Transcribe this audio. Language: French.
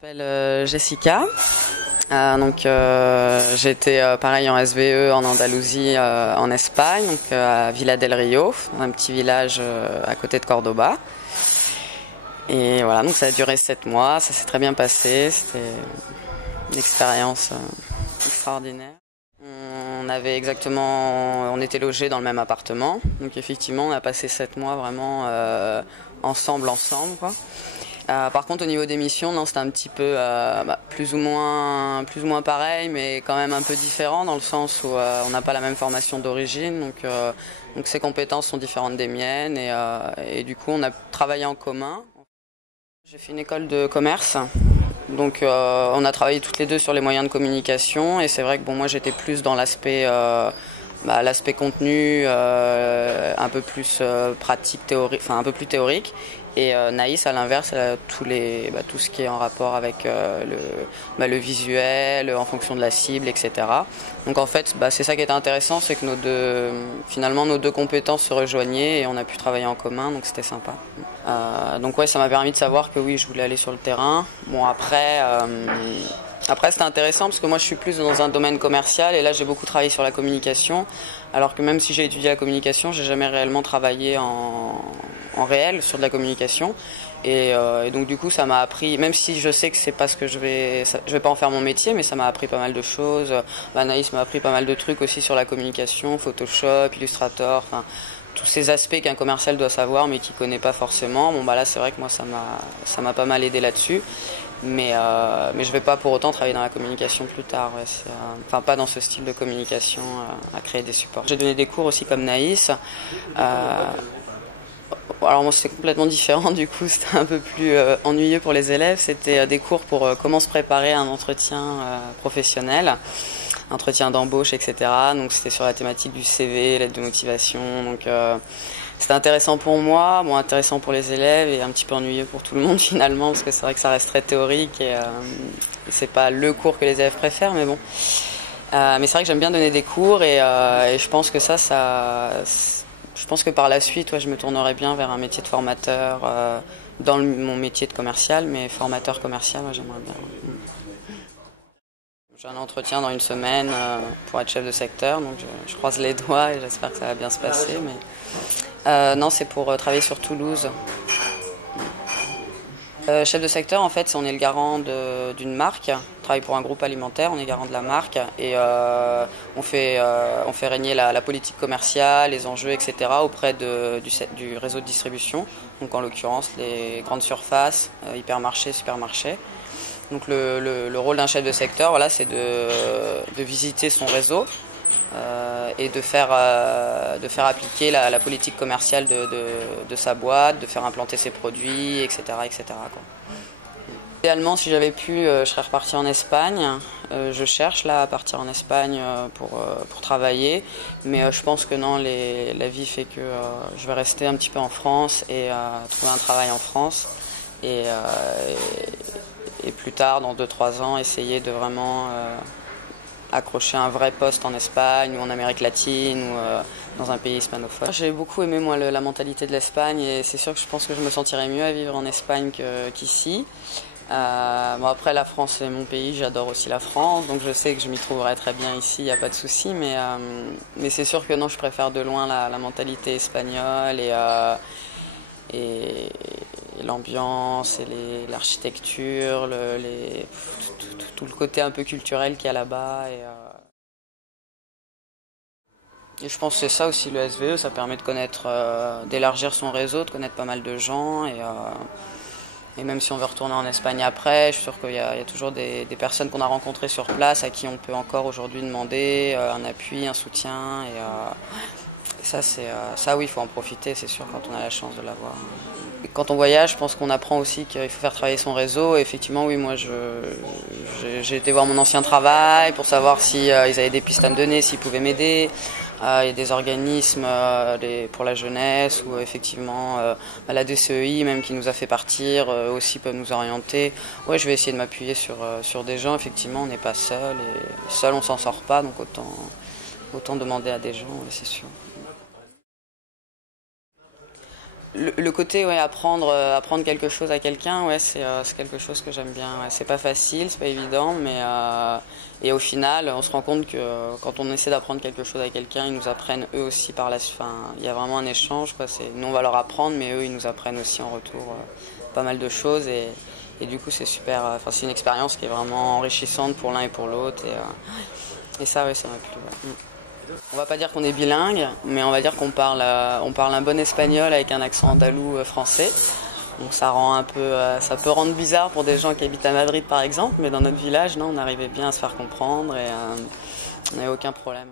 Je m'appelle Jessica. J'étais pareil en SVE en Andalousie, en Espagne, donc à Villa del Rio, un petit village à côté de Cordoba. Et voilà, donc ça a duré 7 mois, ça s'est très bien passé, c'était une expérience extraordinaire. On était logés dans le même appartement, donc effectivement on a passé 7 mois vraiment ensemble quoi. Par contre au niveau des missions, non, c'était un petit peu plus ou moins pareil, mais quand même un peu différent dans le sens où on n'a pas la même formation d'origine, donc ses compétences sont différentes des miennes et du coup on a travaillé en commun. J'ai fait une école de commerce, donc on a travaillé toutes les deux sur les moyens de communication et c'est vrai que moi j'étais plus dans l'aspect contenu, un peu plus pratique, théorique, enfin un peu plus théorique. Et Naïs, à l'inverse, tout ce qui est en rapport avec le visuel, en fonction de la cible, etc. Donc en fait, c'est ça qui était intéressant, c'est que nos deux compétences se rejoignaient et on a pu travailler en commun, donc c'était sympa. Donc ouais, ça m'a permis de savoir que oui, je voulais aller sur le terrain. Bon après c'était intéressant parce que moi je suis plus dans un domaine commercial et là j'ai beaucoup travaillé sur la communication, alors que même si j'ai étudié la communication, j'ai jamais réellement travaillé en réel sur de la communication et donc du coup ça m'a appris, même si je sais que c'est pas ce que je vais pas en faire mon métier, mais ça m'a appris pas mal de choses. Anaïs m'a appris pas mal de trucs aussi sur la communication, Photoshop, Illustrator, enfin tous ces aspects qu'un commercial doit savoir mais qu'il connaît pas forcément. Là c'est vrai que moi ça m'a pas mal aidé là-dessus. Mais je vais pas pour autant travailler dans la communication plus tard. Ouais, pas dans ce style de communication, à créer des supports. J'ai donné des cours aussi comme Naïs. Alors moi c'était complètement différent du coup, c'était un peu plus ennuyeux pour les élèves. C'était des cours pour comment se préparer à un entretien professionnel, entretien d'embauche, etc. Donc c'était sur la thématique du CV, lettre de motivation. Donc c'était intéressant pour moi, intéressant pour les élèves et un petit peu ennuyeux pour tout le monde finalement, parce que c'est vrai que ça reste très théorique et c'est pas le cours que les élèves préfèrent, mais bon. Mais c'est vrai que j'aime bien donner des cours et je pense que je pense que par la suite, je me tournerai bien vers un métier de formateur dans mon métier de commercial, mais formateur commercial, j'aimerais bien. J'ai un entretien dans une semaine pour être chef de secteur, donc je croise les doigts et j'espère que ça va bien se passer. Mais non, c'est pour travailler sur Toulouse. Chef de secteur, en fait, on est le garant d'une marque. On travaille pour un groupe alimentaire, on est garant de la marque et on fait régner la politique commerciale, les enjeux, etc. auprès du réseau de distribution. Donc en l'occurrence, les grandes surfaces, hypermarchés, supermarchés. Donc le rôle d'un chef de secteur, c'est de visiter son réseau et de faire appliquer la politique commerciale de sa boîte, de faire implanter ses produits, etc. quoi. Idéalement, si j'avais pu, je serais reparti en Espagne. Je cherche là à partir en Espagne pour travailler, mais je pense que non, la vie fait que je vais rester un petit peu en France et trouver un travail en France et plus tard, dans 2-3 ans, essayer de vraiment accrocher un vrai poste en Espagne ou en Amérique latine ou dans un pays hispanophone. J'ai beaucoup aimé la mentalité de l'Espagne et c'est sûr que je pense que je me sentirais mieux à vivre en Espagne qu'ici. Après la France c'est mon pays, j'adore aussi la France, donc je sais que je m'y trouverais très bien ici, il n'y a pas de souci, mais c'est sûr que non, je préfère de loin la mentalité espagnole et l'ambiance et l'architecture, tout le côté un peu culturel qu'il y a là-bas. Et je pense que c'est ça aussi le SVE, ça permet de connaître, d'élargir son réseau, de connaître pas mal de gens. Et même si on veut retourner en Espagne après, je suis sûre qu'il y a toujours des personnes qu'on a rencontrées sur place à qui on peut encore aujourd'hui demander un appui, un soutien. Ça oui, il faut en profiter, c'est sûr, quand on a la chance de l'avoir. Quand on voyage, je pense qu'on apprend aussi qu'il faut faire travailler son réseau. Et effectivement, oui, moi, j'ai été voir mon ancien travail pour savoir si ils avaient des pistes à me donner, s'ils pouvaient m'aider. Il y a des organismes pour la jeunesse ou effectivement la DCEI même qui nous a fait partir aussi peuvent nous orienter. Ouais, je vais essayer de m'appuyer sur des gens. Effectivement, on n'est pas seul et seul on s'en sort pas, donc autant demander à des gens, c'est sûr. Le côté apprendre quelque chose à quelqu'un, c'est quelque chose que j'aime bien. Ouais. C'est pas facile, c'est pas évident, mais et au final, on se rend compte que quand on essaie d'apprendre quelque chose à quelqu'un, ils nous apprennent eux aussi par la suite. Enfin, il y a vraiment un échange, quoi. Nous on va leur apprendre, mais eux ils nous apprennent aussi en retour pas mal de choses et du coup c'est super. Enfin, c'est une expérience qui est vraiment enrichissante pour l'un et pour l'autre et ça ouais, ça m'a plu. Ouais. On va pas dire qu'on est bilingue, mais on va dire qu'on parle un bon espagnol avec un accent andalou français. Donc ça peut rendre bizarre pour des gens qui habitent à Madrid par exemple, mais dans notre village, non, on arrivait bien à se faire comprendre et on n'avait aucun problème.